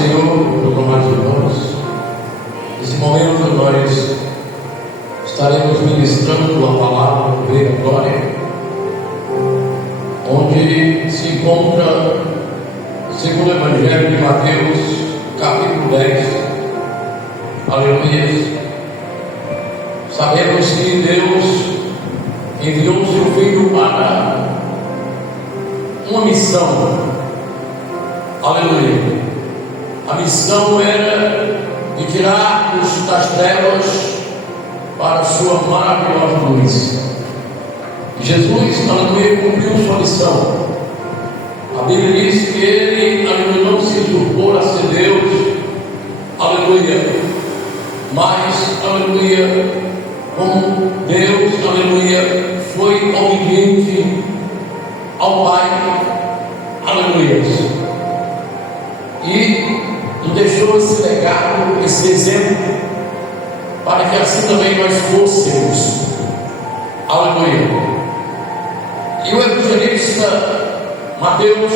Senhor, meus amados irmãos, nesse momento nós estaremos ministrando a palavra do Rei da Glória, onde se encontra, segundo o Evangelho de Mateus, capítulo 10. Aleluia. Sabemos que Deus enviou seu Filho para uma missão. Aleluia. A missão era de tirar-nos das trevas para a sua maravilhosa luz. Jesus, aleluia, cumpriu sua missão. A Bíblia diz que ele, aleluia, não se usurpou a ser Deus, aleluia, mas, aleluia, como Deus, aleluia, foi obediente ao Pai, aleluia, e nos deixou esse legado, esse exemplo, para que assim também nós fôssemos, aleluia. E o evangelista Mateus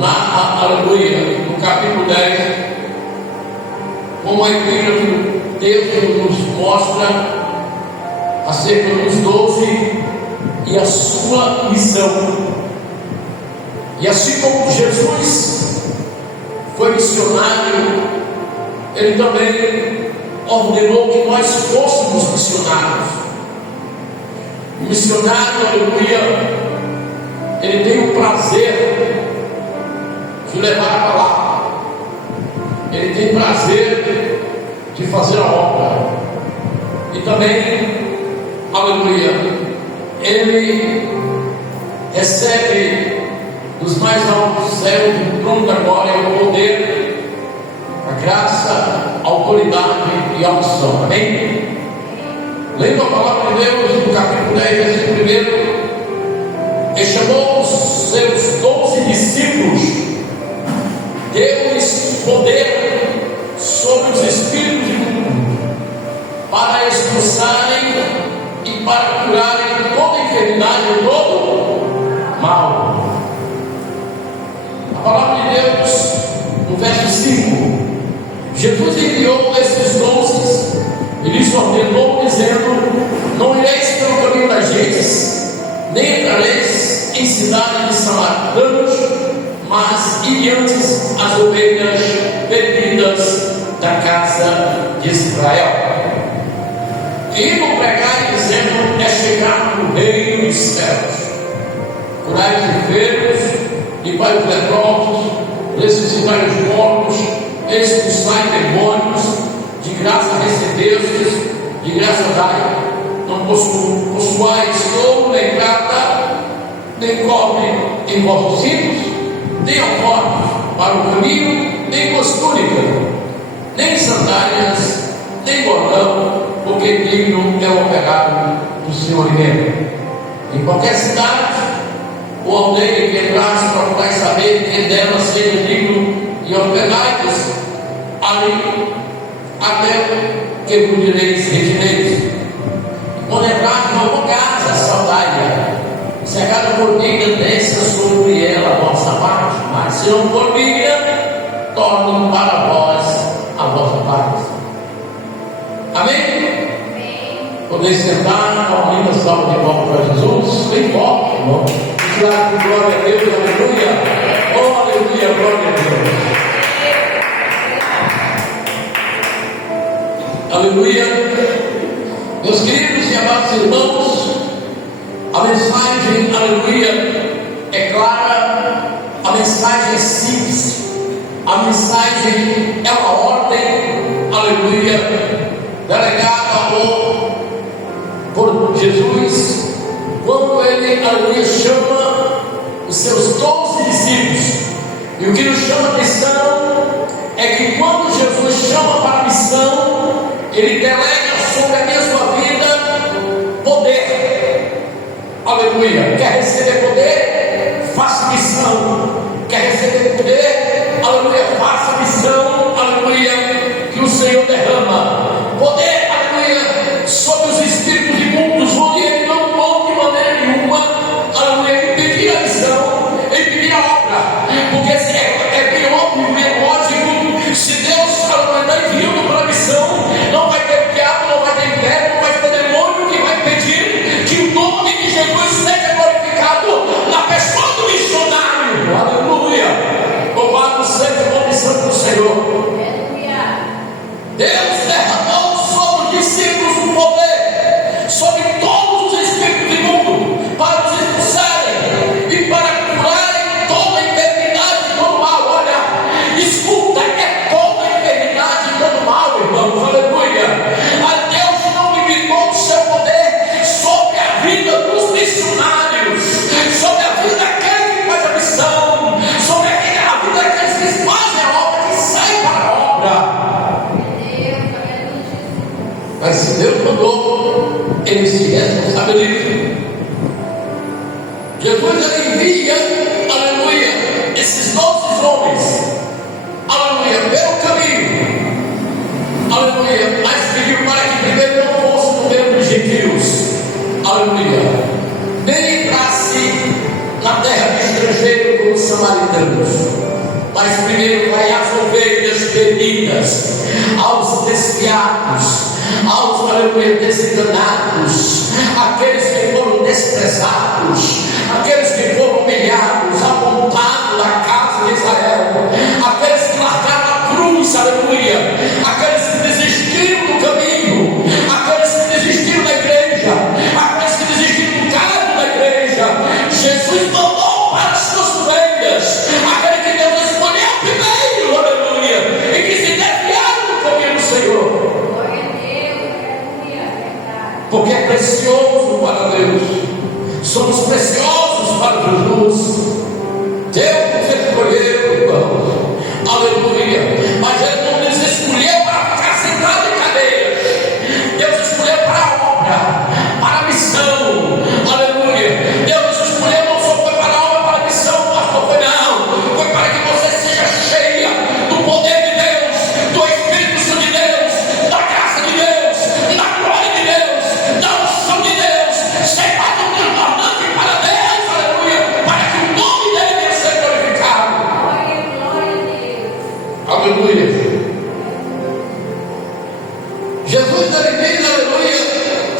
narra, aleluia, no capítulo 10, como a epígrafe do texto nos mostra acerca dos 12 e a sua missão. E assim como Jesus foi missionário, ele também ordenou que nós fôssemos missionários. O missionário, aleluia, ele tem o prazer de levar a palavra, ele tem prazer de fazer a obra, e também, aleluia, ele recebe dos mais altos céus, do trono da glória, o poder, a graça, a autoridade e a unção. Amém? Lendo a palavra de Deus no capítulo 10, versículo 1, ele chamou os seus 12 discípulos, deu-lhes poder sobre os espíritos imundos, para expulsarem e para curarem toda enfermidade e todo mal. A palavra de Deus, no verso 5, Jesus enviou esses 12 e lhes ordenou, dizendo: não ireis pelo caminho das reis, nem entrareis em cidade de samaritanos, mas ide antes as ovelhas perdidas da casa de Israel. E indo pregar, dizendo: é chegar o reino dos céus. Curai os enfermos, limpai os leprosos, ressuscitai os mortos, expulsai demônios, de graça recebestes, de graça dai. Não possuais ouro, nem prata, nem cobre em vossos cintos, nem alforjes para o caminho, nem costúrica, nem sandálias, nem bordão, porque digno é o operário do seu alimento. Em qualquer cidade ou aldeia que entraste, procurai saber quem dela seja digno, e hospedai-vos ali até que vos direis retireis. Quando entrardes em alguma casa, saudai-a. Se a casa for digna, desça sobre ela a vossa parte, mas se não for digna, torne para vós a vossa parte. Amém? Podeis sentar, uma linda salva de palmas para Jesus, bem forte, irmão. Glória a Deus, aleluia, oh aleluia, glória a Deus, aleluia. Meus queridos e amados irmãos, a mensagem, aleluia, é clara, a mensagem é simples, a mensagem é uma ordem, aleluia, delegada por Jesus, quando ele, aleluia, chama os seus 12 discípulos. E o que nos chama a atenção é que quando Jesus chama para a missão, ele delega sobre a mesma vida poder. Aleluia. Quer receber poder? Faça missão. Quer receber poder? Aleluia. Faça missão. Aleluia. Que o Senhor derrama poder, aleluia, sobre os espíritos imundos, onde ele não pode de maneira nenhuma, aleluia, impedir a missão, impedir a obra, porque é bem óbvio, é lógico Ele se responsabiliza. Jesus envia, aleluia, esses 12 homens, aleluia, pelo caminho, aleluia, mas pediu para que primeiro não fosse no meio dos gentios, aleluia, nem entrasse na terra de estrangeiro como os samaritanos, mas primeiro vai às ovelhas perdidas, aos desviados, aos, aleluia, desenganados, aqueles que foram desprezados, aqueles que foram humilhados, apontados na casa de Israel, aqueles que largaram a cruz, aleluia, aqueles que desistiram do caminho, aqueles que desistiram da igreja, aqueles que desistiram do cargo da igreja. Jesus mandou para as suas ovelhas, aquele que Deus escolheu primeiro, aleluia, e que se desviaram do caminho do Senhor, porque é precioso para Deus. Somos preciosos para Jesus. Deus nos escolheu, irmãos, aleluia, mas Ele não nos escolheu para ficar sentado em cadeiras. Deus escolheu para a obra, para a missão, aleluia. Deus nos escolheu não só foi para a obra, para a missão, pastor, foi não, foi para que você seja cheia do poder de Deus, do Espírito Santo de Deus, da graça de Deus, da glória de Deus, da unção de Deus, separado transbordante para Deus, aleluia, para que o nome dele venha ser glorificado. Aleluia. Jesus ele diz, aleluia,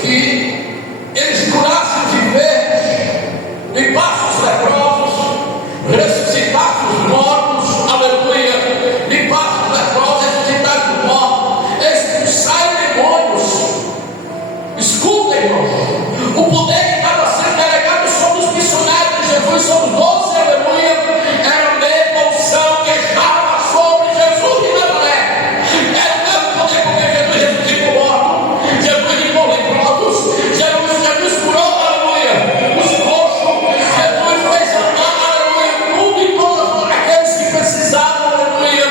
que eles curassem os enfermos, limpassem os leprosos, ressuscitassem os mortos, aleluia, limpassem os leprosos, ressuscitassem os mortos, expulsaram demônios. Escuta, irmãos, o poder que estava sendo delegado sobre os missionários de Jesus, sobre os 12, aleluia, era a mesma unção que estava sobre Jesus de Nazaré. Era o mesmo poder com que Jesus ressuscitou morto, Jesus limpou leprosos, Jesus curou, aleluia, os coxos, Jesus fez andar, aleluia, tudo e todos aqueles que precisavam, aleluia,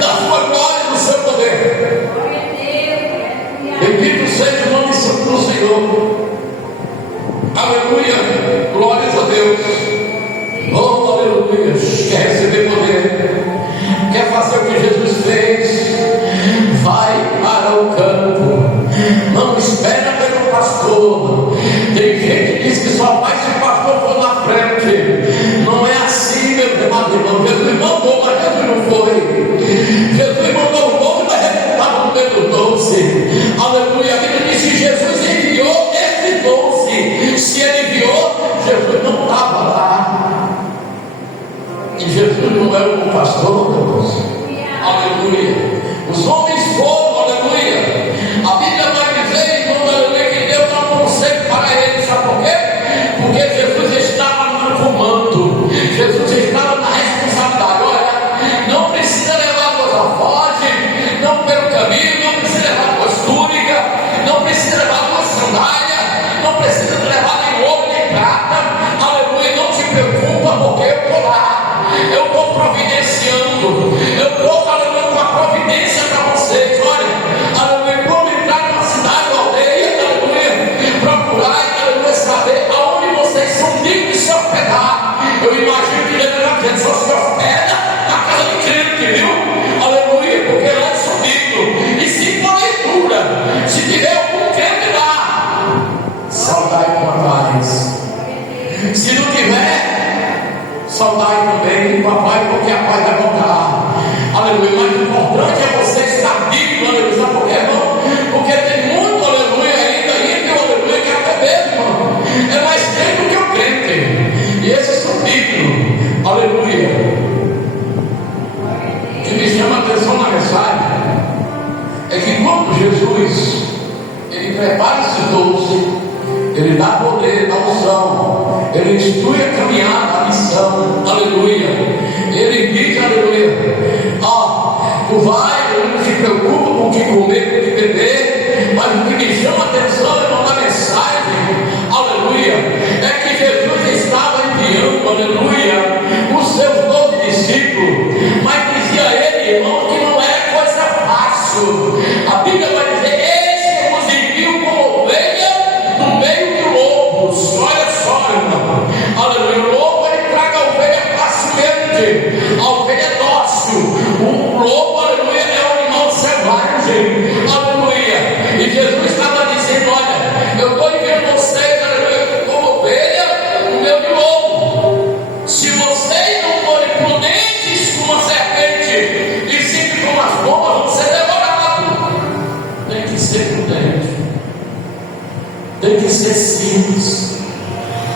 da sua glória e do seu poder. Bendito seja o nome santo do Senhor. Aleluia, glórias a Deus. Oh, aleluia. Quer receber poder? Quer fazer o que Jesus fez? Vai para o campo. Não espera pelo pastor. Tem gente que diz que só vai se o pastor for na frente. Não é assim, meu amado irmão. Jesus mandou, mas Jesus não foi. Jesus mandou o povo, mas ele estava no meio do 12. Aleluia. A Bíblia diz que Jesus enviou esses 12. Se ele enviou, Jesus não estava lá. E Jesus não é o pastor, meu irmão. Aleluia. Os homens foram, aleluia. A Bíblia vai dizer, irmão, aleluia, que Deus dá um conselho para eles. Sabe por quê? Porque Jesus estava no comando. Jesus estava na responsabilidade. Olha, não precisa levar duas alforjes, não pelo caminho, não precisa levar duas túnicas, não precisa levar duas sandálias, não precisa levar nem ouro nem prata. Aleluia, não se preocupa, porque eu estou lá. Eu estou providenciando. Eu estou, aleluia, com a providência para vocês. Olha, aleluia, quando entrar numa cidade, uma aldeia, aleluia, procurar, aleluia, saber aonde vocês são dignos de se hospedar. Eu imagino que deverá ter só se hospeda na casa de crente, viu? Aleluia, porque lá eles são dignos. E se porventura, se tiver algum crente lá, saudai com a paz. Se não tiver, saudai também com a paz, porque a paz vai voltar. Aleluia, mas o importante é você estar digno, aleluia, sabe por quê, irmão? Porque tem muito, aleluia, ainda ímpio, aleluia, que até mesmo é mais crente do que o crente. E esses são dignos, aleluia. O que me chama a atenção na mensagem é que quando Jesus ele prepara esses 12, ele dá poder, dá unção, ele instrui a caminhada, a missão, aleluia. Ele diz, aleluia, ó, tu vai, não se preocupa com o que comer, com o que beber, mas o que me chama a atenção, irmão, na mensagem, aleluia, é que Jesus estava enviando, aleluia, os seus 12 discípulos, mas dizia a ele, irmão, que não era coisa fácil. A Bíblia vai dizer, eis que vos envio como ovelha no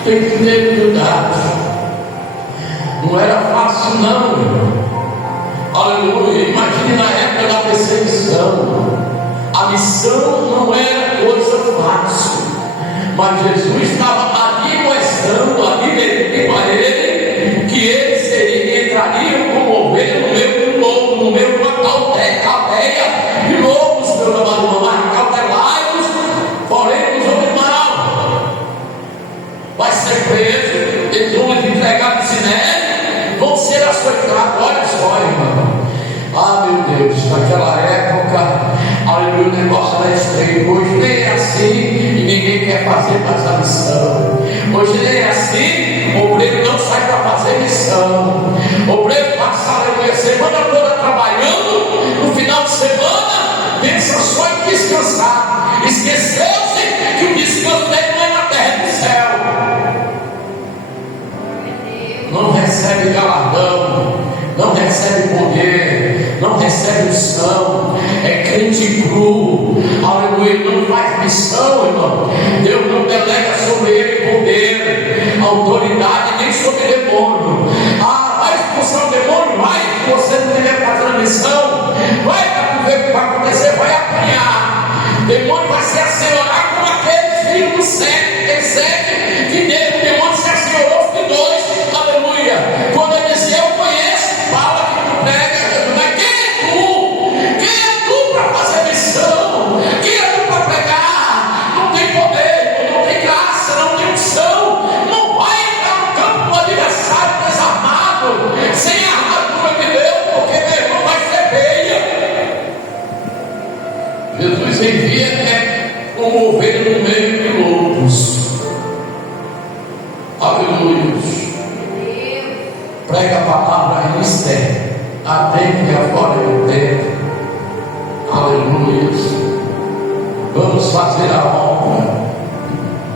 tem que ter humildade. Não era fácil não, aleluia. Imagine na época da perseguição, a missão não era coisa fácil, mas Jesus estava admoestando, advertindo a ele que ele entraria como ovelha no meio do lobo, no meio de uma cadeia de lobos, meu amado irmão. Cautelai-vos, porém nos homens mal. Vai ser preso, eles vão lhe entregar no sinédrio, vão ser açoitados. Olha só, irmão. Ah, meu Deus, naquela época, aleluia, o negócio era estreito. Hoje nem é assim e ninguém quer fazer mais a missão. Hoje nem é assim, o obreiro não sai para fazer missão. O obreiro passa, aleluia, a semana toda trabalhando, no final de semana, pensa só em descansar. Esqueceu-se que o descanso dele não é na terra do céu. Não recebe galardão, não recebe poder, não recebe unção, é crente cru, aleluia, não faz missão, irmão. Deus não delega sobre ele poder, autoridade, nem sobre demônio. Vai expulsar o demônio? Vai, se você não estiver fazendo missão, vai para ver o que vai acontecer, vai apanhar. Demônio vai se assenhorar como aqueles filhos do sete, tem sete, que nele o demônio se assenhorou de dois, aleluia. Quando ele disse, eu conheço, fala que tu prega, mas quem é tu? Quem é tu para fazer missão? Quem é tu para pregar? Não tem poder, não tem graça, não tem unção. Não vai entrar no campo do adversário desarmado, sem a armadura de Deus, porque meu irmão vai ser feia. Jesus envia como ovelha no meio de lobos. Aleluia. Prega a palavra em mistério, a tempo e a fora do tempo. Aleluia. Vamos fazer a obra,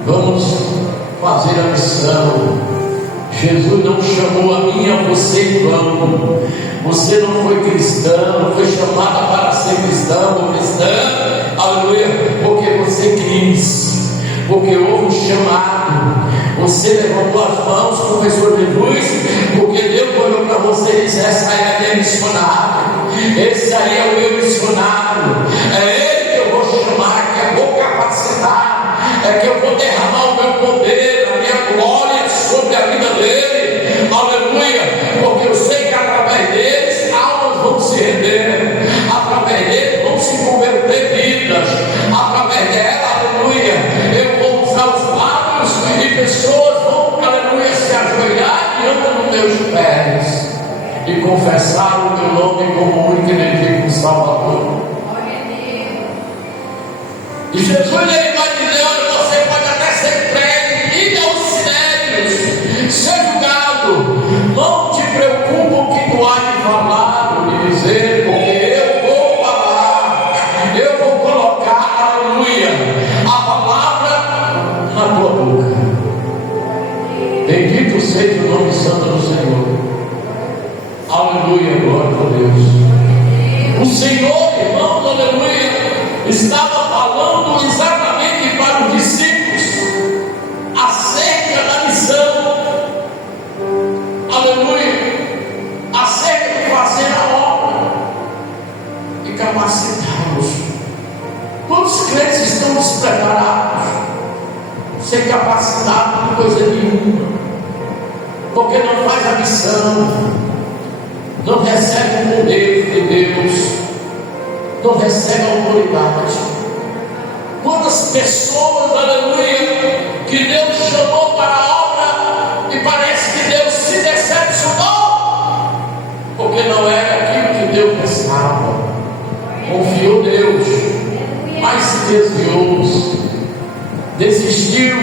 vamos fazer a missão. Jesus não chamou a mim e a você em vão. Você não foi cristão, não foi chamada para ser cristão ou cristã, aleluia, porque você quis, porque houve um chamado. Você levantou as mãos, professor Jesus, porque Deus olhou para você e disse, essa aí é a minha missionária, esse aí é o meu missionário, é ele que eu vou chamar, que eu vou capacitar, é que eu vou derramar o meu poder, a minha glória sobre a vida dele, aleluia, porque eu sei que através deles almas vão se render, através deles vão se converter vidas, através dela, aleluia, eu vou usar os lábios e pessoas vão, aleluia, se ajoelhar diante dos meus pés e confessar o meu nome como único e legítimo Salvador. E Jesus ele vai dizer, olha, você pode até ser preso, ir aos sinédrios, ser julgado, não te preocupa o que tu há de falar ou de dizer, porque eu vou falar, eu vou colocar, aleluia, a palavra na tua boca. Bendito seja o nome santo do Senhor. Aleluia, glória a Deus. O Senhor, irmão, aleluia, estava falando exatamente para os discípulos acerca da missão, aleluia, acerca de fazer a obra e capacitá-los. Quantos crentes estão despreparados, sem capacidade de coisa nenhuma, porque não faz a missão, não recebe o poder de Deus, não recebe a autoridade. Quantas pessoas, aleluia, que Deus chamou para a obra e parece que Deus se decepcionou, porque não era aquilo que Deus pensava. Confiou em Deus, mas se desviou, desistiu,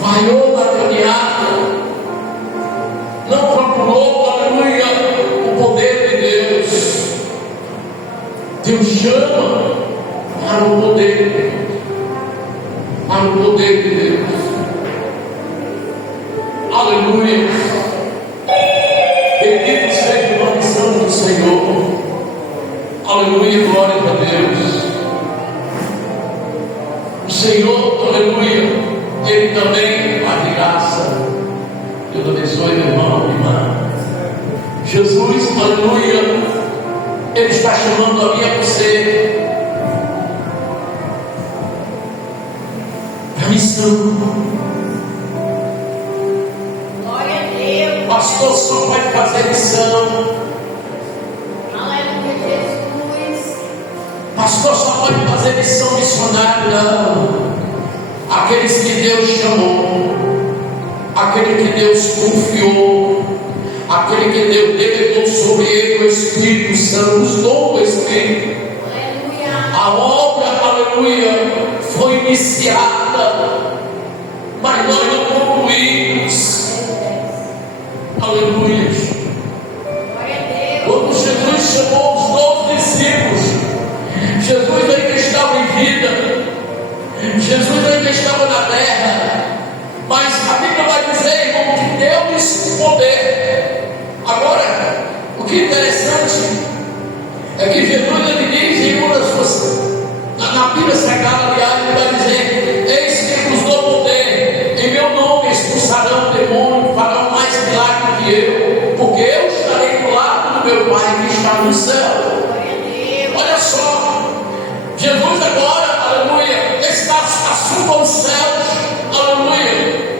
falhou na caminhada, não procurou, aleluia, o poder de Deus. Deus chama para o poder, para o poder de Deus. Aleluia. Bendito seja o nome santo do Senhor. Aleluia, glória a Deus. O Senhor, aleluia, Ele também faz de graça. Deus abençoe, meu irmão, minha irmã. Jesus, aleluia, Ele está chamando a mim e a você para a missão. Glória a Deus. Pastor só pode fazer missão. Aleluia, Jesus. Pastor só pode fazer missão missionária, não. Aqueles que Deus chamou, aquele que Deus confiou, aquele que Deus delegou sobre ele o Espírito Santo, os dons do Espírito. Aleluia. A obra, aleluia, foi iniciada, mas nós não concluímos. Aleluia. Glória a Deus. Quando Jesus chamou os 12 discípulos, Jesus ainda estava em vida, Jesus ainda estava na terra, mas a Bíblia vai dizer, irmão, que deu-lhes poder. Agora, o que é interessante é que Jesus ele diz em uma das suas, na Bíblia Sagrada, aliás, ele vai dizer: eis que vos dou poder, em meu nome expulsarão demônio, farão mais milagre que eu, porque eu estarei do lado do meu Pai que está no céu. Olha só, Jesus agora, aleluia, está assunto aos céus, aleluia,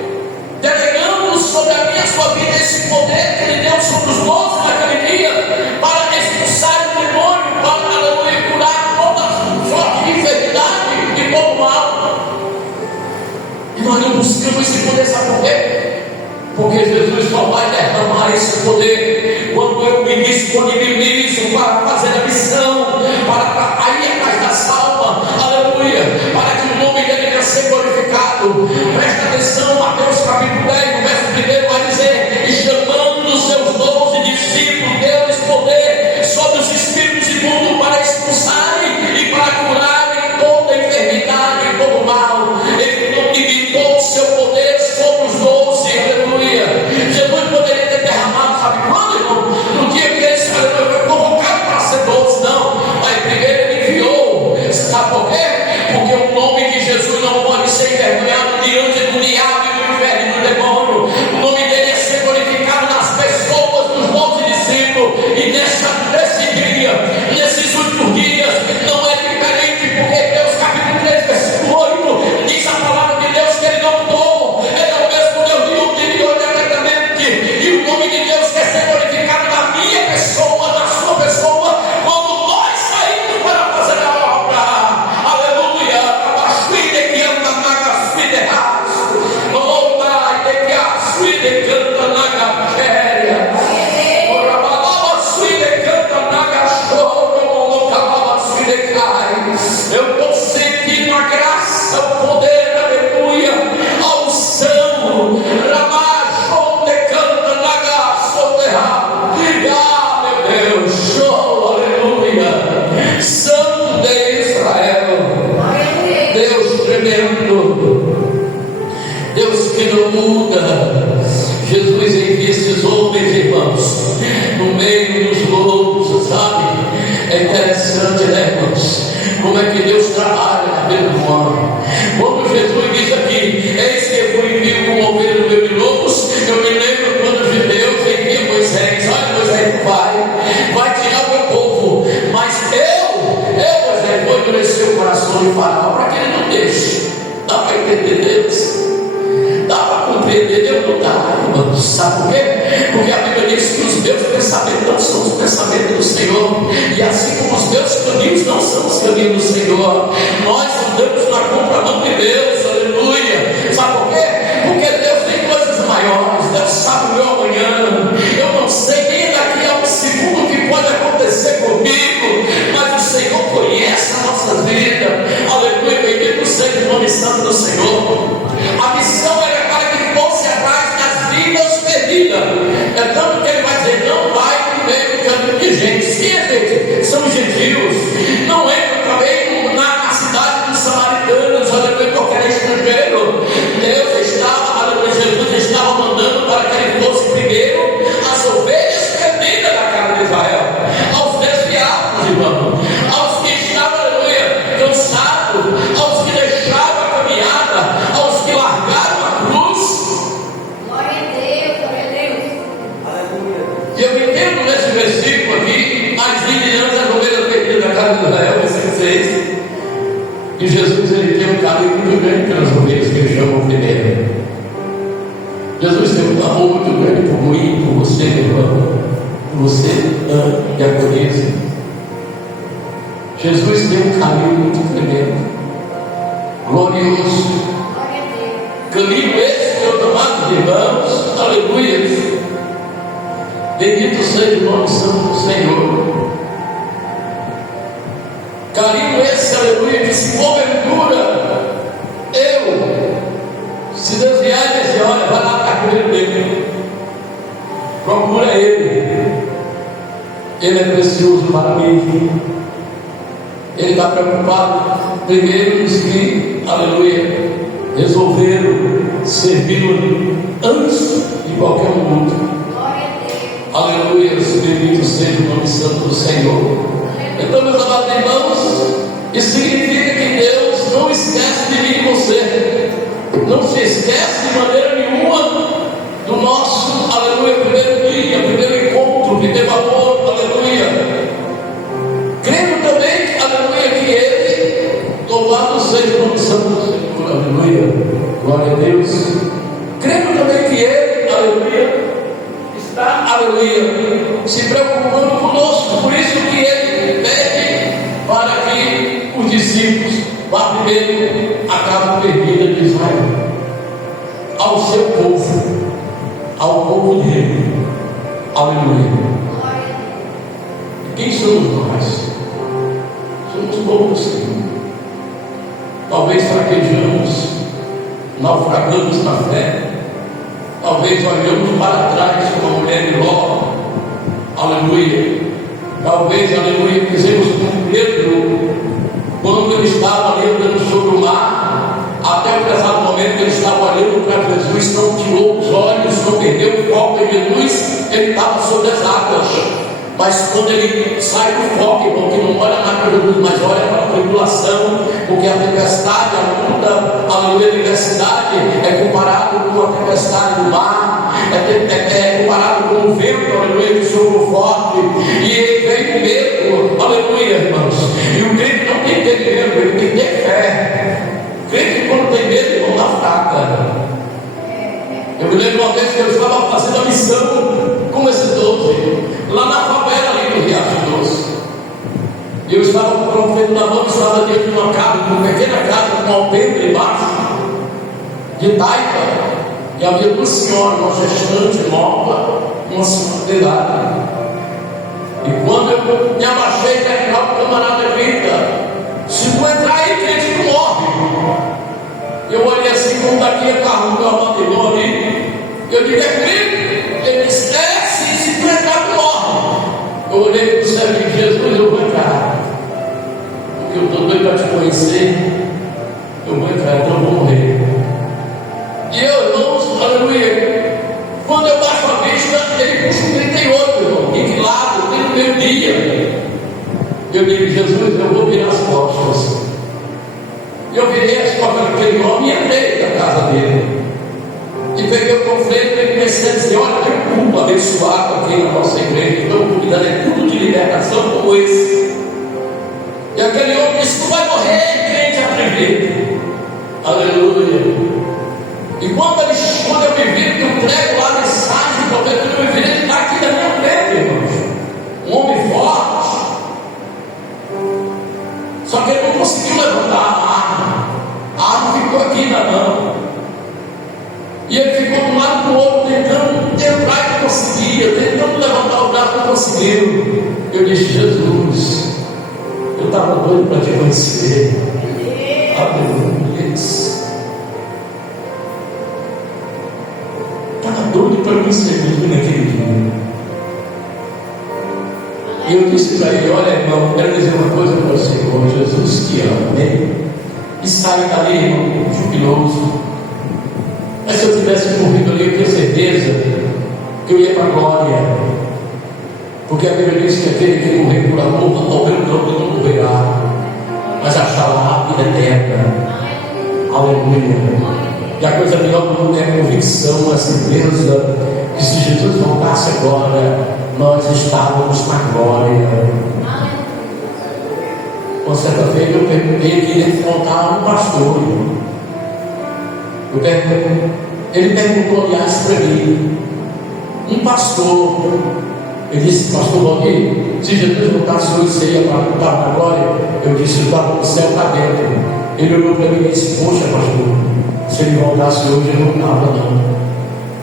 delegando sobre a minha sua vida esse poder que Ele deu sobre os 12 naquele dia, para expulsar o demônio, para, aleluia, curar toda sorte de enfermidade e todo mal. E nós não buscamos esse poder, sabe por quê? Porque Jesus só vai derramar esse poder quando eu me disponibilizo para fazer a missão, para ir atrás da alma, aleluia, para que o nome dele venha ser glorificado. Presta atenção, Mateus capítulo 10, no verso 1 vai dizer: e chamando os seus 12 discípulos, deu-lhes poder sobre os espíritos imundos para expulsarem e para curarem toda enfermidade e todo mal. Ele não limitou o seu poder sobre os 12, aleluia. Jesus poderia ter derramado, sabe quando, irmão? No dia que eles, aleluia, foi convocado para ser 12, não. Mas primeiro ele enviou. Sabe por quê? Porque o nome de Jesus não pode ser envergonhado diante do diabo e do inferno e do demônio. O nome dele é ser glorificado nas pessoas dos 12 discípulos. E nesse dia, nesses últimos dias, não é diferente, porque Deus, capítulo 3, versículo 8, diz a palavra de Deus que ele não mudou. Ele é o mesmo Deus de ontem e hoje eternamente. E o nome de Deus quer ser glorificado na minha pessoa, na sua pessoa, quando nós saímos para fazer a obra. Aleluia. Abaixuide que anda na gaspide raso. Oh, dai de que abaixuide canta na gapéria. Ora, abaixuide canta na gachoro, no abaixuide cai. Eu estou sentindo a graça, o poder, aleluia, a unção. Ramacho de canta na gaçoterra. Ah, meu Deus, show, aleluia. Santo de Israel, Deus tremendo, Deus que não muda. Jesus envia esses homens, irmãos, no meio dos lobos, sabe? É interessante, né, irmãos? Como é que Deus trabalha na vida do homem. Quando Jesus diz aqui: eis que eu envio como ovelha no meio de lobos, eu me lembro quando Deus envia Moisés: olha, Moisés, vai tirar o meu povo, mas Moisés, vou endurecer o coração de Faraó para que ele não deixe. Dá para entender Deus? Dá para compreender Deus? Não dá, irmãos. Sabe por quê? Porque a Bíblia diz que os meus pensamentos não são os pensamentos do Senhor, e assim como os meus caminhos não são os caminhos do Senhor, nós andamos na contramão de Deus, aleluia. Sabe por quê? Porque Deus tem coisas maiores. Deus sabe o meu amanhã. Eu não sei nem daqui a um segundo o que pode acontecer comigo, mas o Senhor conhece a nossa vida, aleluia. Bendito seja o nome santo do Senhor. A missão era para que fosse atrás das vidas perdidas. É tanto que ele vai dizer: não vai no meio do caminho de gente. Sim, gente, são gentios. Não entra também na cidade do Samaritano. E Jesus, ele tem um carinho muito grande pelas ovelhas que ele chama primeiro. Jesus tem um amor muito grande por mim, por você, meu irmão, por você, e a conhece. Jesus tem um carinho muito tremendo, glorioso. Caminho esse, meus amados irmãos, aleluia. Bendito seja o nome santo do Senhor. Carinho esse, aleluia, que se porventura se desviar e dizer, olha, vai lá para a dele, procura ele é precioso para mim. Ele está preocupado primeiro nos que, aleluia, resolveram servi-lo antes de qualquer outro. Aleluia, bendito seja o nome santo do Senhor. Então, meus amados irmãos, isso significa que Deus não esquece de mim e você, não se esquece de maneira nenhuma do nosso, aleluia, primeiro dia, primeiro encontro, primeiro amor, aleluia. Crendo também, aleluia, que Ele, louvado seja o nome santo do Senhor, aleluia, glória a Deus. Crendo também que Ele, aleluia, está, aleluia, se preocupando conosco, por isso que Ele pede para que os discípulos vá primeiro à casa perdida de Israel, ao seu povo, ao povo dele, aleluia. Quem somos nós? Somos poucos, Senhor. Talvez fraquejamos, naufragamos na fé, talvez olhamos para trás como a mulher de Ló, aleluia. Talvez, aleluia, dizemos com Pedro, quando ele estava ali andando sobre o mar, até o pesado momento que ele estava olhando para Jesus, não tirou os olhos, não perdeu o foco em Jesus, ele estava sobre as águas. Mas quando ele sai do foco, irmão, que não olha mais para Jesus, mas olha para a tribulação, porque a tempestade, a luta, aleluia, a adversidade é comparado com a tempestade do mar, é comparado com o vento, aleluia, que sopra forte, e ele vem com medo, aleluia, irmãos. E o crente não tem que ter medo, ele tem que ter fé. O crente, quando tem medo, ele não dá fraca. Eu me lembro uma vez que eu estava fazendo a missão com esses 12, lá na favela ali do Riacho Doce. Eu estava com o profeta na mão, estava dentro de uma casa, uma pequena casa com um alpendre embaixo, de taipa, e havia duas senhoras, uma gestante nova, uma senhora de idade. E quando eu me abaixei, o camarada grita: se tu entrar aí, crente, tu morre. Eu olhei assim, como daqui a carro do abatedor ali. Eu digo: é comigo? Ele disse: se tu entrar, tu morre. Eu olhei para o céu e disse: Jesus, eu vou entrar, porque eu estou doido para te conhecer. Eu vou entrar, então eu vou morrer. E eu, irmãos, aleluia, quando eu baixo a vista, ele puxa um 38, irmão, em que lado? Tem no meu dia. Eu digo: Jesus, eu vou virar as costas. Eu virei as costas daquele homem e entrei na casa dele. E peguei o panfleto e comecei a dizer: olha, tem um culto abençoado aqui na nossa igreja, então o cuidado é tudo de libertação como esse. E aquele homem disse: tu vai morrer, crente atrevido. Aleluia. E quando eu me vi que eu prego lá mensagem, eu me vi, ele está aqui na minha frente, irmãos. Um homem forte. Só que ele não conseguiu levantar a arma. A arma ficou aqui na mão. E ele ficou de um lado para o outro, tentando entrar e não conseguia, tentando levantar o braço, não conseguiu. Eu disse: Jesus, eu estava doido para te conhecer. Aleluia. Estava doido para me servir naquele dia. E eu disse para ele: olha, irmão, quero dizer uma coisa para você, Senhor, Jesus te ama, amém? E saí dali, irmão, jubiloso. Mas se eu tivesse morrido ali, eu tenho certeza que eu ia para a glória, porque a Bíblia diz que aquele que morrer por amor, morreu pronto, não morrerá, mas achará a vida eterna. Aleluia. E a coisa melhor do mundo é a convicção, a certeza que se Jesus voltasse agora, nós estávamos na glória. Com certa feita eu perguntei que ele faltava um pastor. Ele perguntou, aliás, para mim, um pastor. Ele disse, pastor Valdir, se Jesus voltasse hoje, você ia para a glória? Eu disse, eu estava no céu para dentro. Ele olhou para mim e disse, poxa pastor, se ele voltasse hoje eu não estava não.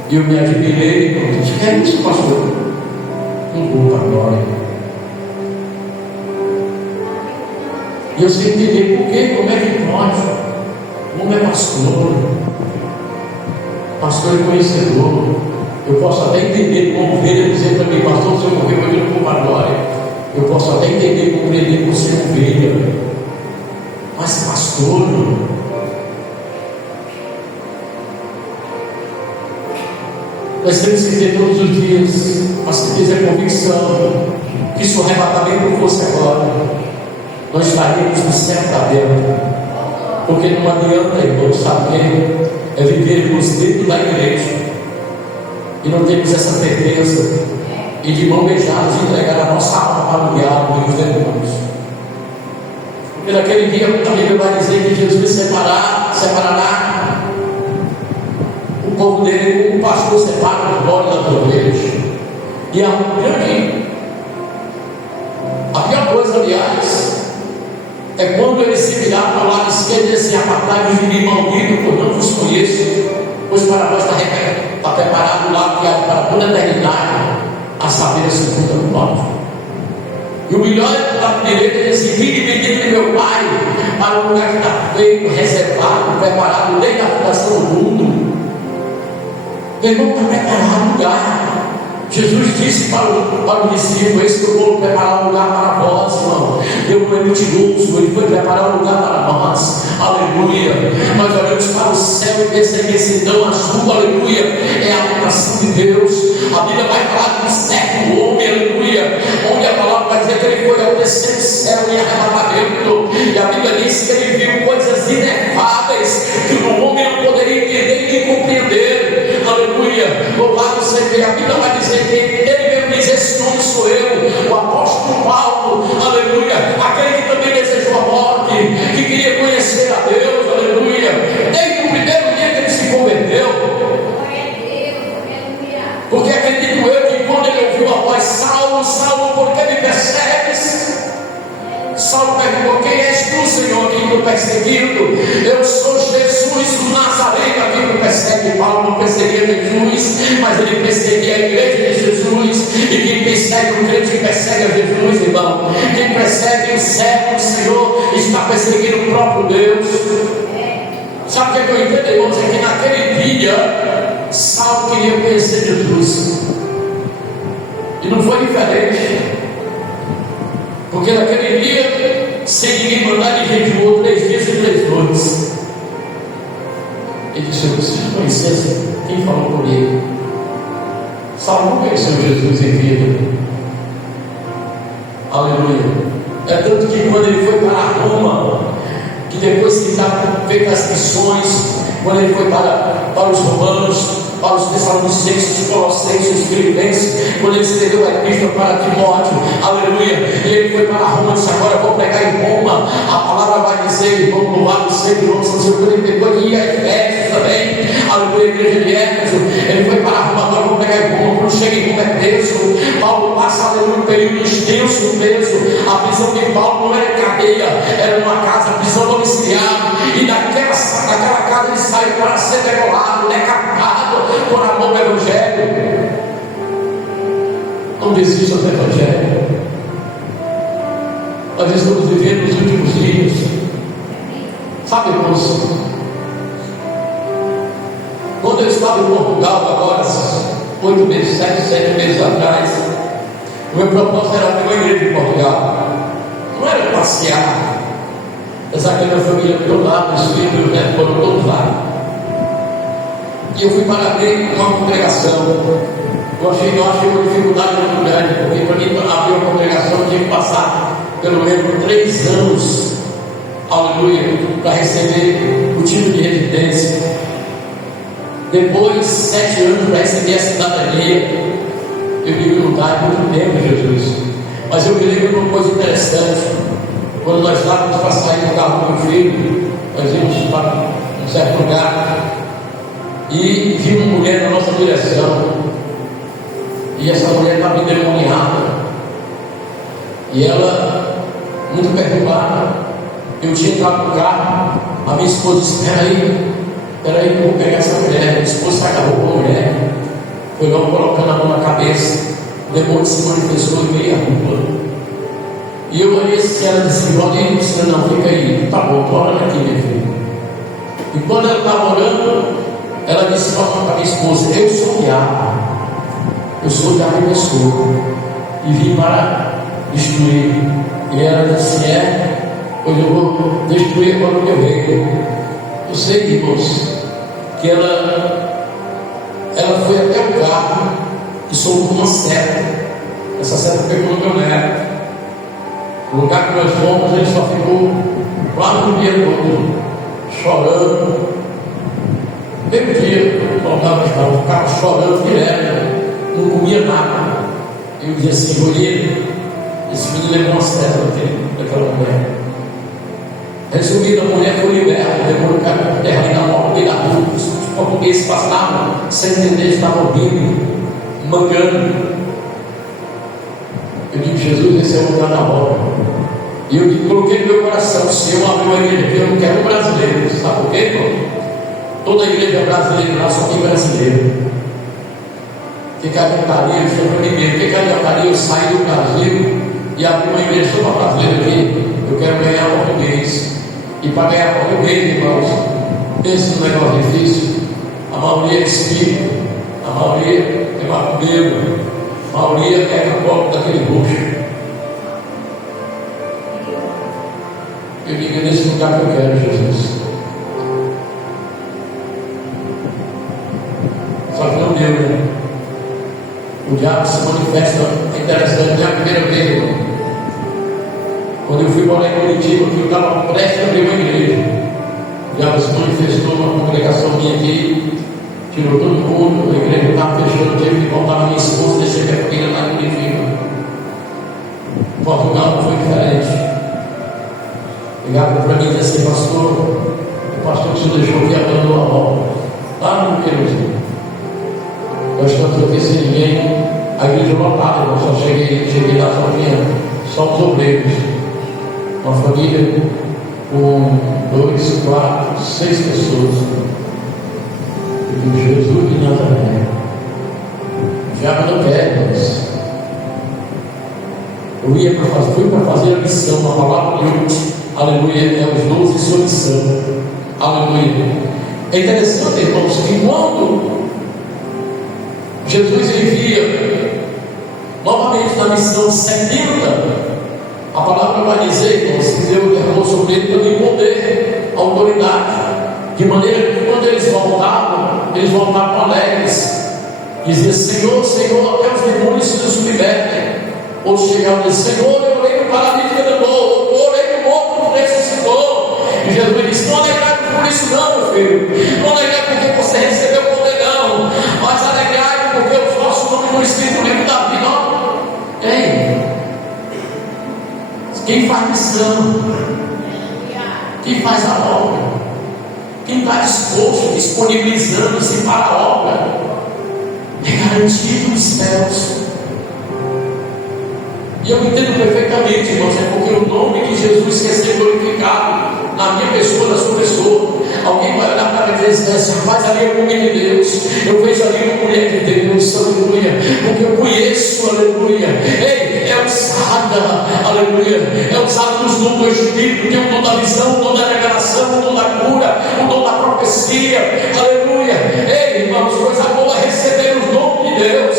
E eu me admirei e disse, que é isso pastor? Não vou para a glória. E eu sei entender por quê, como é que pode? O homem é pastor, pastor é conhecedor. Eu posso até entender como ovelha dizer para mim, pastor, se eu morrer, eu não vou para a glória. Eu posso até entender e compreender por ser ovelha. Mas pastor, nós temos que ter todos os dias a certeza e a convicção que se o arrebatamento fosse agora, nós estaríamos no céu para dentro. Porque não adianta, irmão, saber é vivermos dentro da igreja e não temos essa certeza e de mão beijada entregar a nossa alma para o diabo e os demônios. Porque naquele dia a Bíblia vai dizer que Jesus separará o povo dele como o pastor separa o bode das ovelhas. E a pior coisa, aliás, é quando ele se virar para o lado esquerdo e dizer assim, apartai-vos de mim, maldito, pois não vos conheço, pois para vós está preparado lá que há para toda a eternidade, a saber a sepultura do morto. E o melhor é da direita é dizer, vinde bendito de meu Pai, para um lugar que está feito, reservado, preparado desde a fundação do mundo. Ele não está preparado o lugar. Jesus disse para o discípulo, esse que eu vou preparar um lugar para vós, irmão. Eu não é mentiroso, ele foi preparar um lugar para nós. Aleluia. Nós olhamos para o céu e pensamos que esse dão azul, aleluia, é a habitação de Deus. A Bíblia vai falar do século homem, aleluia, onde a palavra vai dizer que ele foi ao terceiro céu em arrebatamento. E a Bíblia diz que ele viu coisas inefáveis que o homem não poderia entender nem compreender. Aleluia. Louvado seja. A Bíblia vai dizer que ele mesmo diz, esse nome sou eu, o apóstolo Paulo, aleluia, aquele que também desejou a morte, que queria conhecer a Deus, aleluia, desde o primeiro dia que ele se converteu. Porque acredito eu que quando ele ouviu a voz, Saulo, Saulo, por que me persegues? Saulo perguntou, quem és tu, Senhor, que me perseguindo? Eu sou Jesus, o Nazareno, a quem me persegue. Paulo não perseguia Jesus, mas ele perseguia a igreja de Jesus. E quem persegue o crente persegue a Jesus, irmão. Quem persegue o servo do Senhor está perseguindo o próprio Deus. Sabe o que eu entendo, irmãos? É que naquele dia Saulo queria conhecer Jesus, e não foi diferente. Porque naquele dia, sem ninguém mandar, ele jejuou 3 dias e 3 noites. Ele disse, eu preciso conhecer quem falou comigo. Saulo não conheceu Jesus em vida. Aleluia. É tanto que quando ele foi para Roma, que depois que estava feito as missões, quando ele foi para os romanos, para os Tessalonicenses, os Colossenses, os Filipenses, quando ele escreveu a epístola para Timóteo, aleluia, e ele foi para Roma e disse, agora eu vou pregar em Roma. A palavra vai dizer, irmão, louvado seja o nome do Senhor, quando ele depois ia a Éfeso também, aleluia, a igreja de Éfeso, ele foi para Roma, agora eu vou pregar em Roma. Quando chega em Roma é preso, Paulo passa, aleluia, um período extenso preso. A prisão de Paulo não era cadeia, era uma casa, prisão domiciliar, e daquela casa ele saiu para ser degolado, decapitado, por amor do Evangelho. Não desista do Evangelho. Nós estamos vivendo os últimos dias. Sabe, irmãos, quando eu estava em Portugal agora, 8 meses, 7 meses atrás, o meu propósito era ter uma igreja em Portugal. Não era passear. Apesar que a minha família me lá, meus filhos, meus netos foram todos lá. E eu fui para abrir uma congregação. Eu achei uma dificuldade muito grande, porque para mim abrir uma congregação eu tinha que passar pelo menos 3 anos, aleluia, para receber o título de residência. Depois 7 anos para receber a cidadania. Eu digo, não dá muito tempo, Jesus. Mas eu me lembro de uma coisa interessante. Quando nós estávamos para sair do carro do meu filho, nós íamos para um certo lugar e vimos uma mulher na nossa direção, e essa mulher estava endemoniada, e ela muito perturbada. Eu tinha entrado no carro, a minha esposa disse: espera aí, eu vou pegar essa mulher. Minha esposa se agarrou com a mulher, foi logo colocando a mão na cabeça, o demônio se manifestou e veio a rua. E eu olhei assim, ela disse: olha aí, disse: não, fica aí, tá bom, estou orando aqui, minha filha. E quando ela estava orando, ela disse para a minha esposa: eu sou o diabo, eu sou o diabo pessoa, e vim para destruir. E ela disse: pois eu vou destruir agora o meu reino. Eu sei, irmãos, que ela foi até o carro e soltou uma seta. Essa seta pegou no meu neto. No lugar que nós fomos, ele só ficou quase o dia todo chorando. Meio dia, eu ficava chorando direto, não comia nada. Eu dizia assim: Joelho, esse filho levou uma seta daquela mulher. Resumindo, a mulher foi liberta, demônio caiu por terra ali na porta da rua. Os portugueses passavam sem entender, estavam ouvindo, mangando. Eu digo: Jesus, esse é o lugar da obra. E eu digo, coloquei no meu coração: se eu abrir uma igreja aqui, eu não quero brasileiro. Sabe por quê, irmão? Toda igreja é brasileira, lá só tem brasileiro. Que adiantaria, eu falei para mim mesmo: que adiantaria eu sair do Brasil e abrir uma igreja só para brasileiro aqui? Eu quero ganhar português. E para ganhar português, irmãos, pense num negócio difícil. A maioria é espírito, a maioria é macumbeiro, a maioria é católico daquele roxo. Eu digo: é nesse lugar que eu quero, Jesus. Só que não deu, né? O diabo se manifesta, é interessante, é a primeira vez, irmão. Quando eu fui morar em Curitiba, eu estava prestes a abrir uma igreja. O diabo se manifestou numa congregação minha aqui, tirou todo mundo, a igreja estava fechando, eu tive que voltar a minha esposa, deixei minha família lá em Curitiba. Portugal não foi diferente. Ligaram para mim e disseram assim: pastor, o pastor que você deixou aqui abandonou a obra. Lá no Queirozinho. Nós estamos aqui sem ninguém, a igreja lotada, eu só cheguei lá só os obreiros. Uma família com 2, 4, 6 pessoas. Eu digo: Jesus de Nazaré. O diabo não quer, irmãos. Eu fui para fazer a missão, uma palavra de hoje. Aleluia, é os 12 sua missão. Aleluia. É interessante, irmãos, que quando Jesus envia novamente na missão 70, a palavra vai dizer, irmãos, que Deus derramou sobre ele também poder, autoridade, de maneira que quando eles voltavam alegres, diziam: Senhor, Senhor, até os demônios se submetem. Ou chegavam e diziam: Senhor, eu orei no paralítico que andou, eu orei no morto que ressuscitou. E Jesus disse: não alegrai por isso não, meu filho, não alegrai porque você recebeu o poder não, mas alegrai porque os nossos nomes no Espírito livre da vida. Ei, quem faz missão, quem faz a obra, quem está disposto, disponibilizando-se para a obra, é garantido nos céus. E eu entendo perfeitamente, irmãos, é porque o nome que Jesus quer ser glorificado na minha pessoa, na sua pessoa. Alguém vai olhar para mim e dizer assim: rapaz, ali é o homem de Deus, eu vejo ali uma mulher de Deus, aleluia, porque eu conheço, aleluia. Ei, é usada, aleluia, é usada nos dons do Espírito, tem o dom da visão, o dom da revelação, o dom da cura, o dom da profecia, aleluia. Ei, irmãos, coisa boa é receber os dons de Deus.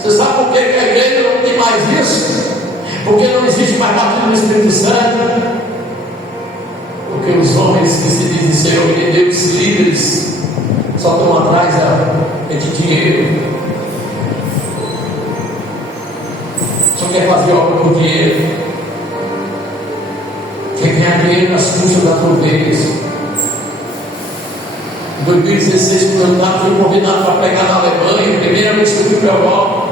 Você sabe por que a igreja não tem mais isso? Porque não existe mais batismo no Espírito Santo. Porque os homens que se dizem ser homens de Deus, líderes, só estão atrás de dinheiro. Só quer fazer obra por dinheiro. Quer ganhar dinheiro nas custas da tua vez. Em 2016, quando eu fui convidado para pregar na Alemanha, primeira vez que eu fui para a Europa.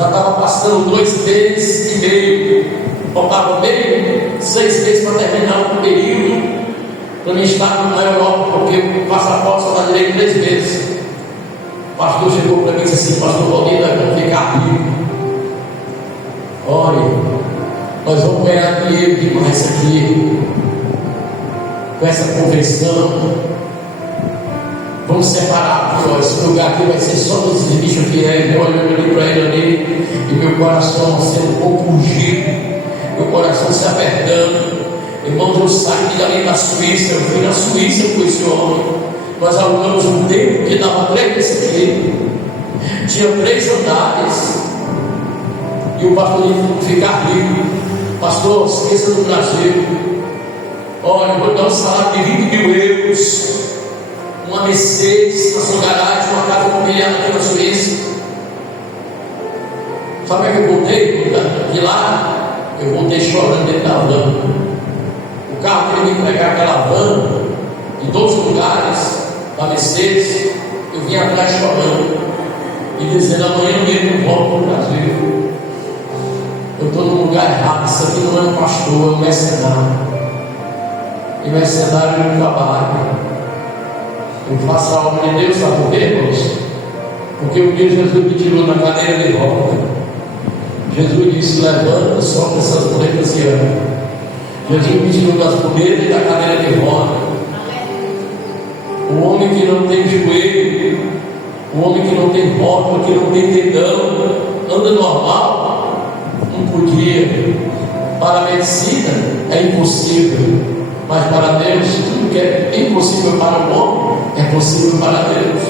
Já estava passando 2 meses e meio. Faltava meio, 6 meses para terminar o período para mim estar na Europa, porque o passaporte só dá direito 3 meses. O pastor chegou para mim e disse assim: pastor Valdir, nós vamos ficar ricos. Olha, nós vamos ganhar dinheiro demais aqui com essa convenção. Vamos separar aqui, ó, esse lugar aqui vai ser só dos bichos aqui, né? Eu olhando ali para ele ali, e meu coração sendo um pouco ungido, meu coração se apertando. Irmãos, eu saí dali da Suíça, eu fui na Suíça com esse homem. Nós alugamos um templo que dava 3 desse aqui, tinha 3 andares, e o pastor disse: ficar rico, pastor, esqueça do Brasil. Olha, eu vou dar um salário de 20 mil euros, uma Mercedes na sua garagem, uma casa mobiliada aqui na Suíça. Sabe o que eu voltei de lá? Eu voltei chorando dentro da van. O carro que ele me entregar aquela van de 12 lugares da Mercedes, eu vim atrás chorando e dizendo: amanhã mesmo eu volto para o Brasil. Eu estou no lugar errado. Isso aqui não é um pastor, é um mercenário. E mercenário não trabalha. Eu faço a obra de Deus, sabe por quê, irmãos? Porque um dia Jesus me tirou na cadeira de roda. Jesus disse: levanta, solta essas muletas e anda. Jesus me tirou das muletas e da cadeira de roda. O homem que não tem joelho, o homem que não tem rótula, que não tem tendão, anda normal, não podia. Para a medicina é impossível. Mas para Deus, tudo que é impossível para o homem é possível para Deus.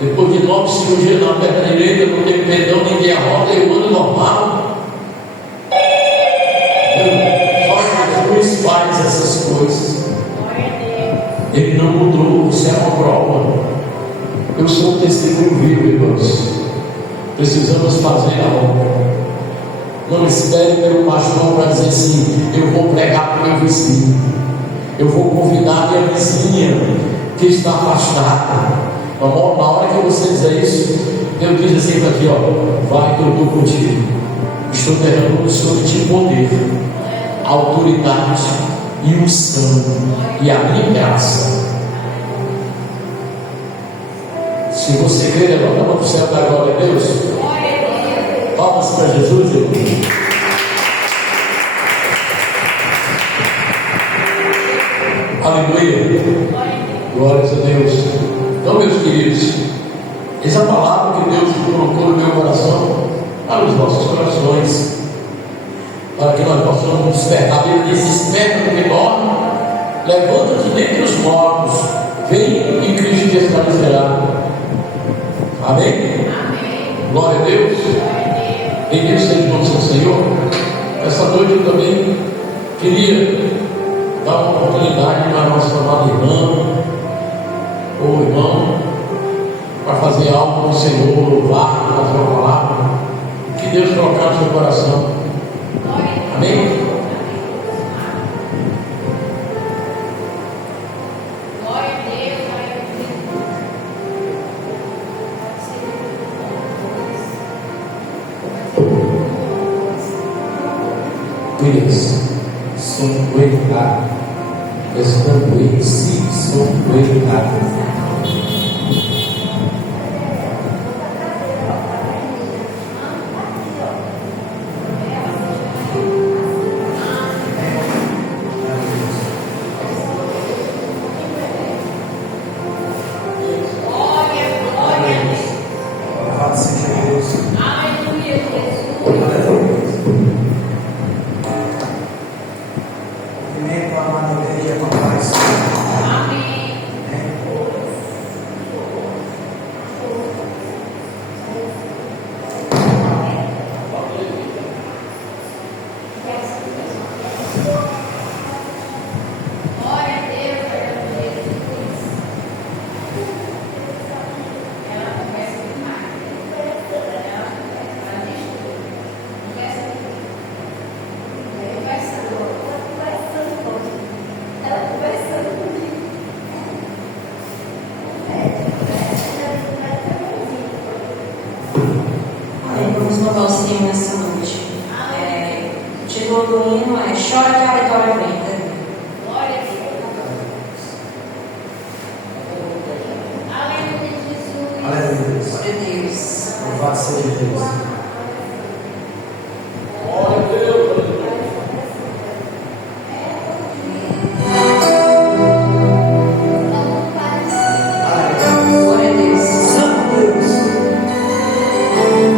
Depois de 9 cirurgias na perna direita, eu não tenho tendão, nem tem a roda, eu ando normal. Só Jesus faz essas coisas. Ele não mudou, isso é uma prova. Eu sou um testemunho vivo, irmãos. Precisamos fazer a obra. Não espere pelo pastor para dizer assim: eu vou pregar para o meu vizinho, eu vou convidar a minha vizinha que está afastada. Na hora que você dizer isso, Deus diz assim para ti: ó, vai que eu estou contigo. Estou derramando sobre ti poder, autoridade e unção e a minha graça. Se você crer, levanta a mão para o céu da glória a Deus. Palmas para Jesus, irmão. Aleluia. Glórias a Deus. Então, meus queridos, essa palavra que Deus colocou no meu coração, para os nossos corações, para que nós possamos despertar. A Bíblia diz: desperta do que dorme, levanta-te dentre os mortos, vem e Cristo te estabelecerá. Amém? Amém. Glória a Deus. Bendito seja o nome do Senhor. Essa noite eu também queria dar uma oportunidade para a nossa amada irmã ou irmão para fazer algo com o Senhor, louvar, fazer uma palavra que Deus colocar no seu coração. Amém? vamos louvar o Senhor nessa noite. O título do hino é Chora que a vitória vem. Glória a Deus. Aleluia, Jesus. Aleluia. Glória a Deus. Louvado seja Deus. Glória a Deus. Glória a Deus. Santo Deus. Glória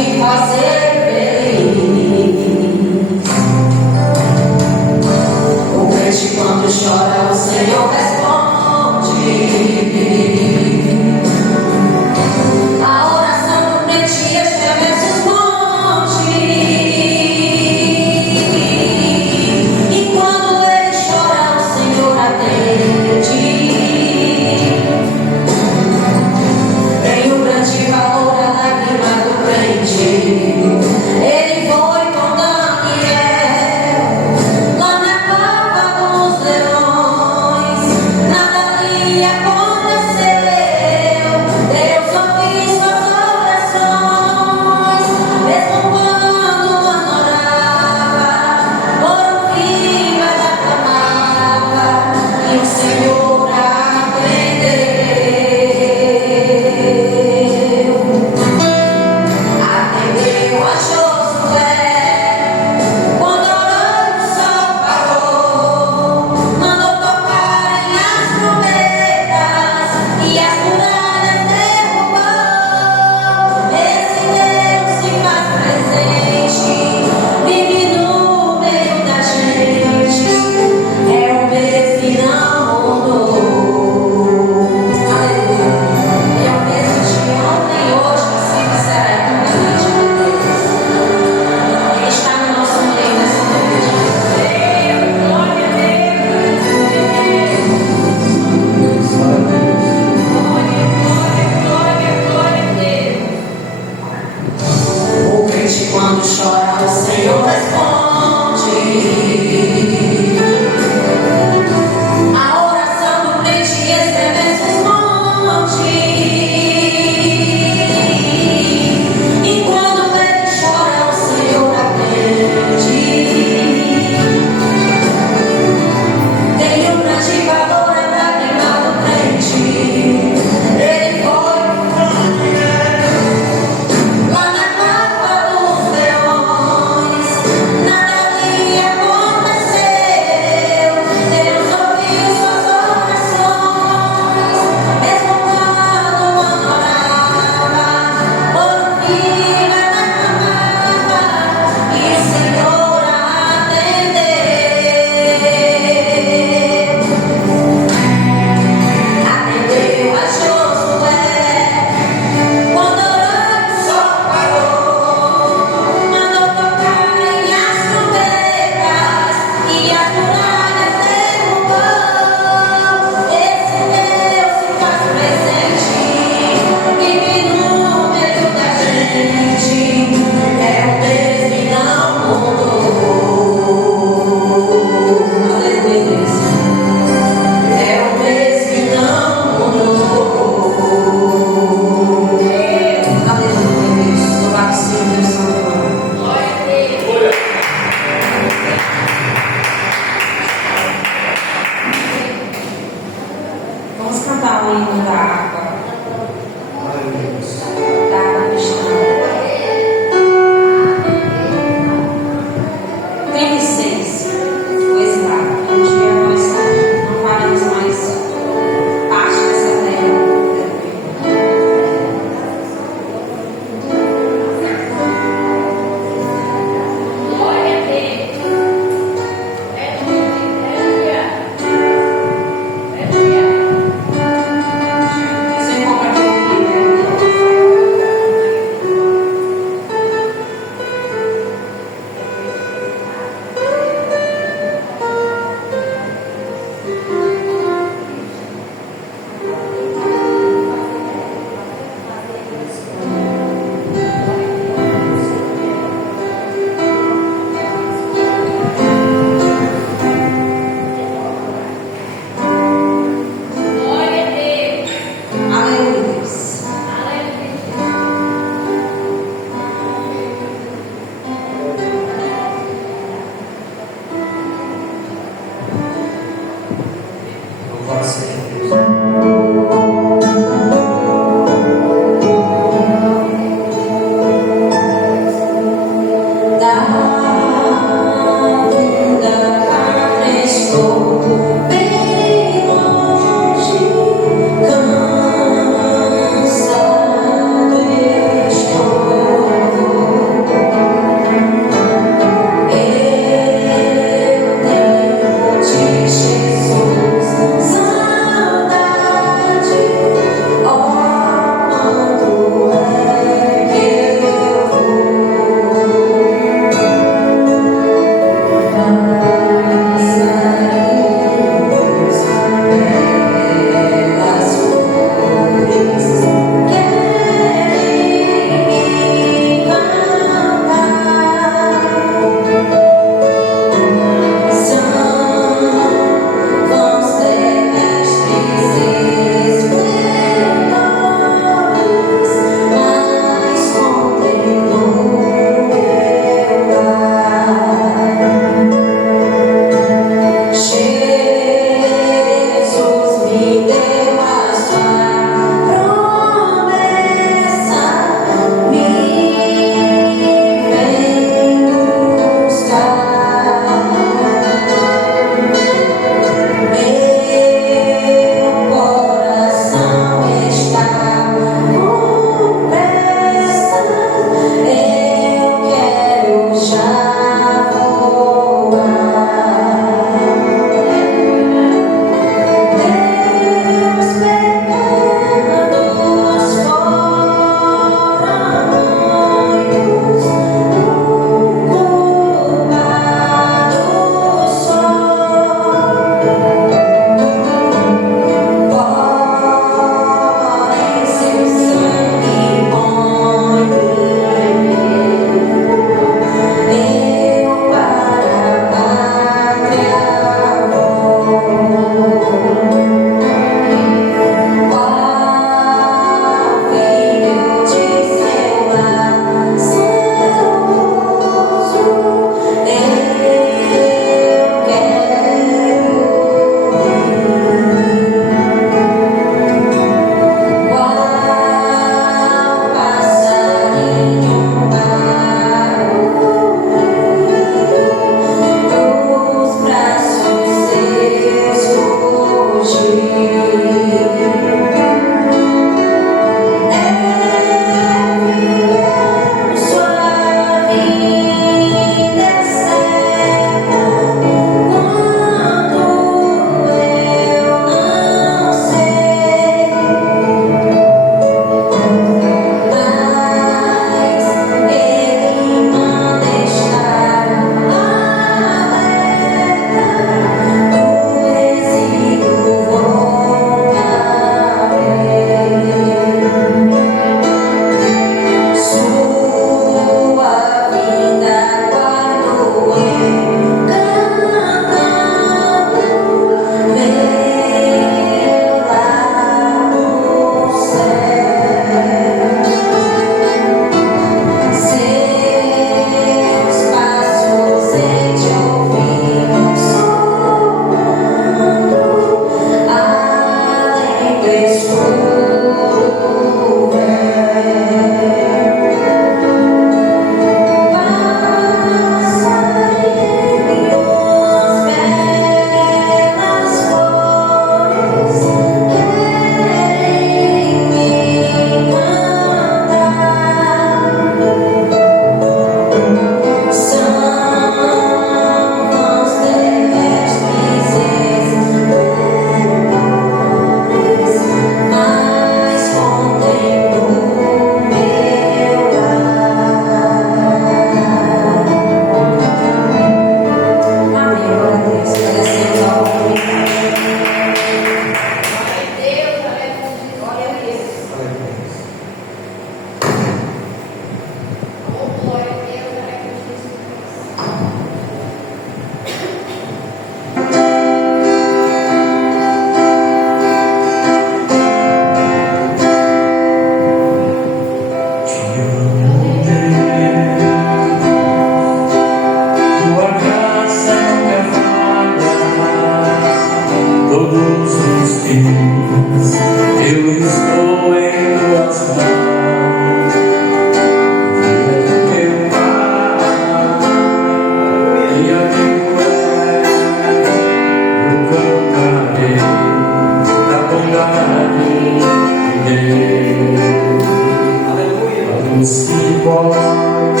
Os que vós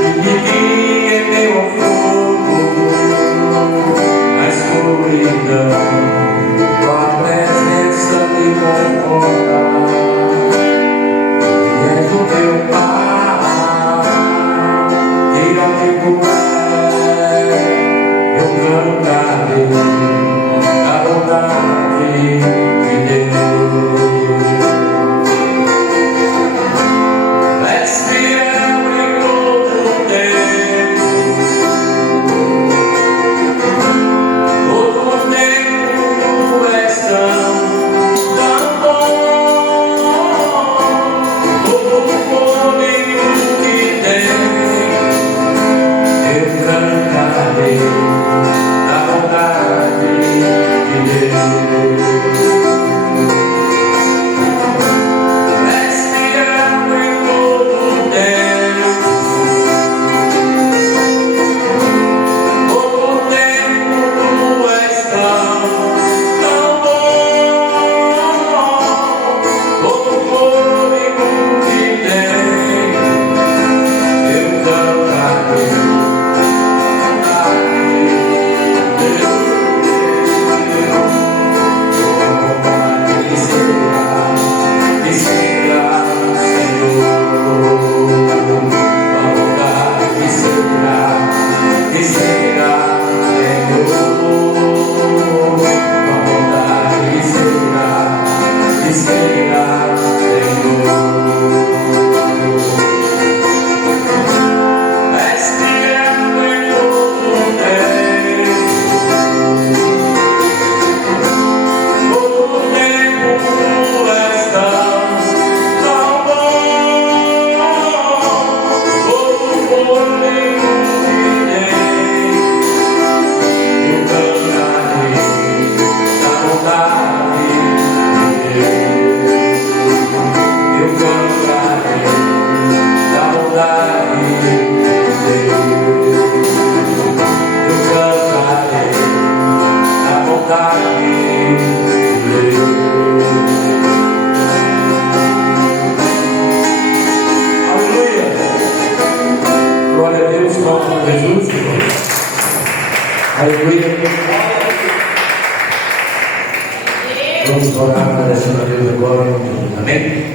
que vivi em meu fogo, a escuridão, tua presença me conforta, e és o meu Pai, e amigo é, eu cantarei a bondade de Deus. És fiel em todo tempo, todo tempo tu és tão bom, todo fôlego que tem, eu cantarei a bondade de Deus. És fiel em todo tempo, todo tempo tu és tão bom, todo fôlego que tem, eu cantarei a bondade de Deus. Glória a Deus, nome de Jesus. Aleluia. Vamos orar agradecendo a Deus agora. Amém.